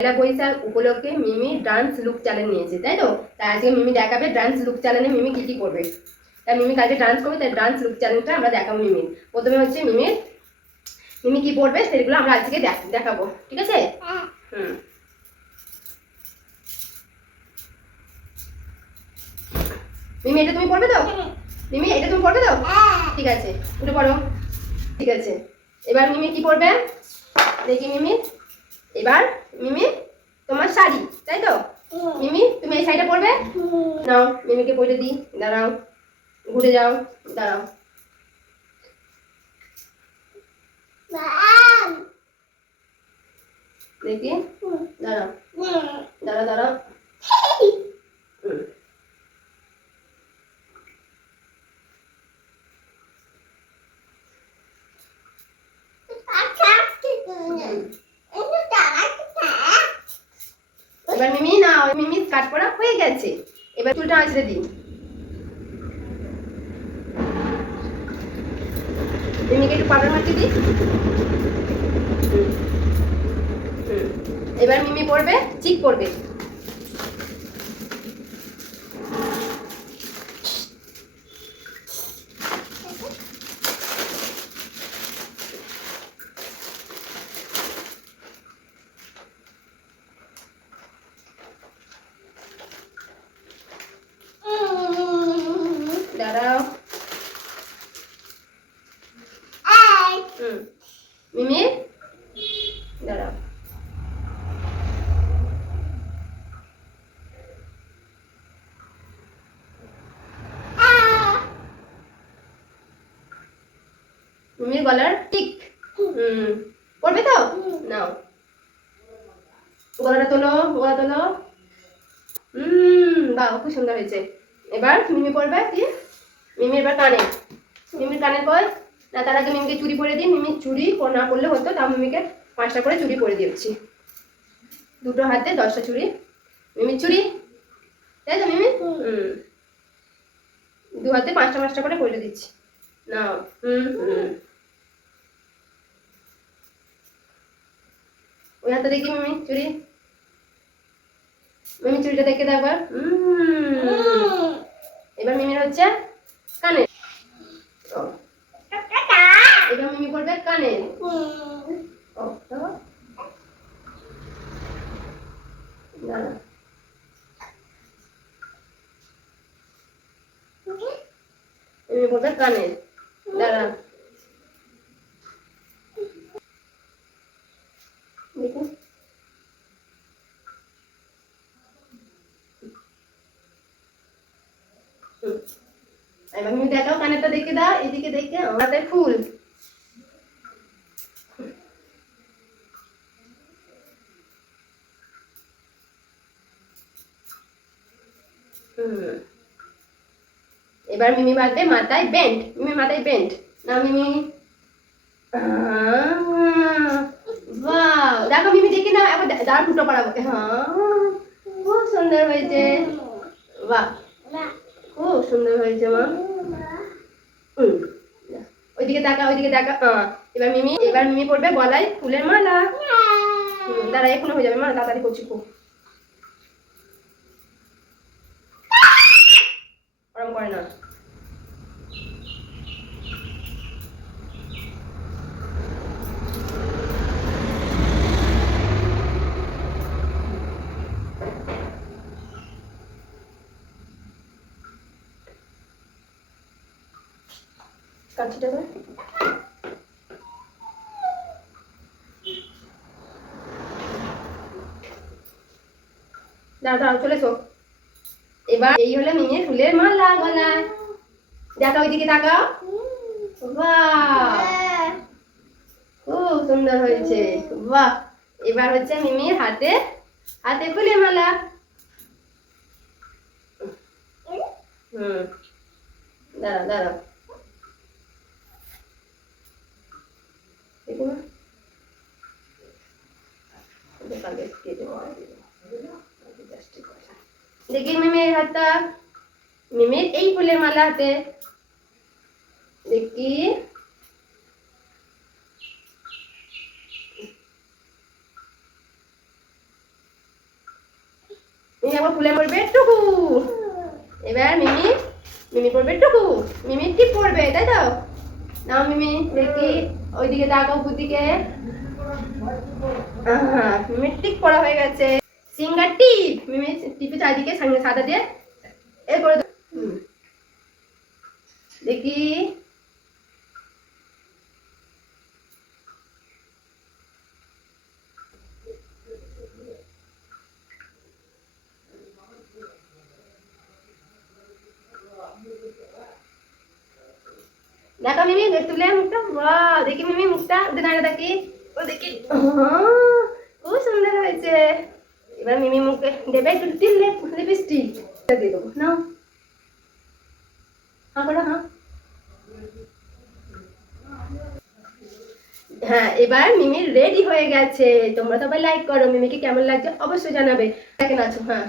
পয়লা বৈশাখ উপলক্ষে মিমি dance look challenge নিয়েছে, তাই তো? তাই আজকে মিমি দেখাবে ডান্স লুক চ্যালেঞ্জে মিমি কি কি করবে। তাই মিমি কালকে ডান্স করবে, তাই ডান্স লুক চ্যালেঞ্জটা আমরা দেখাবো মিমির। প্রথমে হচ্ছে মিমি কি পরবে সেগুলো আমরা আজকে দেখাবো, ঠিক আছে? মিমি এটা তুমি পরবে তো? মিমি এটা তুমি পরবে তো? ঠিক আছে, উঠে পড়ো। ঠিক আছে, এবার মিমি কি পরবে দেখি মিমি। এবার মিমি তোমার শাড়ি, তাই তো? মিমি তুমি এই শাড়িটা পরবে? নাও মিমিকে পরে দিই, দাঁড়াও, ঘুরে যাও, দাঁড়াও। দেখি, দাঁড়াও দাঁড়াও দাঁড়াও। এবার মিমি না, মিমি কাট করা হয়ে গেছে, এবার চুলটা আঁচড়ে দিই। মিমিকে একটু পাউডার মাখিয়ে দিই। এবার মিমি পরবে চিক পরবে। দাঁড়াও। মিমি দাঁড়াও। মিমির গলার টিক পরবে তো? নাও গলাটা তোলো, গলা তোলো। বাহ, খুব সুন্দর হয়েছে। এবার মিমি পরবে কি? মিমি এবার কানে, মিমির কানের পর না, তার আগে মিমিকে চুড়ি পরে দিই। মিমির চুড়ি না পরলে হতো, তাও মিমিকে 5টা করে চুড়ি পরে দিচ্ছি। দুটো হাতে 10টা চুড়ি, মিমির চুড়ি, তাই তো মিমি? দু হাতে 5টা করে পরে দিচ্ছি। নাও। ওই হাতে দেখি মিমি চুড়ি, মিমি চুড়িটা দেখে দাও একবার। এবার মিমির হচ্ছে কানে, এবার মিমি পরবে কানে। দাঁড়া, মিমি পরবে কানে, দাঁড়া। দেখুন এবার মিমি দেখাও, কানেরটা দেখে দাও, এদিকে দেখে। হাতের ফুল, এবার মিমি বাঁধবে মাথায় বেন্ড। মিমি মাথায় বেন্ড না মিমি। বাহ, দেখো মিমি দেখে নাও একবার, দাঁড়া ফুটো পাড়াবো। হ্যাঁ, খুব সুন্দর হয়েছে। বাহ, খুব সুন্দর হয়েছে মা। ওইদিকে তাকা, ওইদিকে তাকা। এবার মিমি পরবে গলায় ফুলের মালা। দাঁড়া, এখনো হয়ে যাবে মা, তাড়াতাড়ি করছি খুব। ওরম করে না। কাঁচিটা দাও। দাঁড়াও চলেছো। এবার এই হলো মিমির ফুলের মালা গলায়। দেখাও, ওইদিকে তাকাও। বাহ, খুব সুন্দর হয়েছে। বাহ, এবার হচ্ছে মিমির হাতে, হাতে ফুলের মালা। দাঁড়াও দাঁড়াও, দেখি মিমির হাতটা, মিমির এই ফুলের মালা হাতে দেখি। মিমি আবার ফুলে পড়বে টুকু। এবার মিমি মিমি পড়বে টুকু। মিমি টিপ পড়বে, তাই তো? নাও মিমি দেখি, ওইদিকে তাকাও, উপর দিকে। মিমি টিপ পড়া হয়ে গেছে। সিঙ্গার টিপ। মিমি টিপে চারিদিকে সাদা দিয়ে এ করে দাও। দেখি দেখো মিমি, তুলে মুখটা। বাহ, দেখি মিমি মুখটা দাঁড়িয়ে দেখি। ও দেখি, খুব সুন্দর হয়েছে। এবার মিমি মুখে দেবে একটু লিপস্টিক দিয়ে দেবো। নাও, হ্যাঁ করো, হ্যাঁ। হ্যাঁ, এবার মিমি রেডি হয়ে গেছে। তোমরা সবাই লাইক করো। মিমিকে কেমন লাগছে অবশ্যই জানাবে। দেখেন আছো, হ্যাঁ।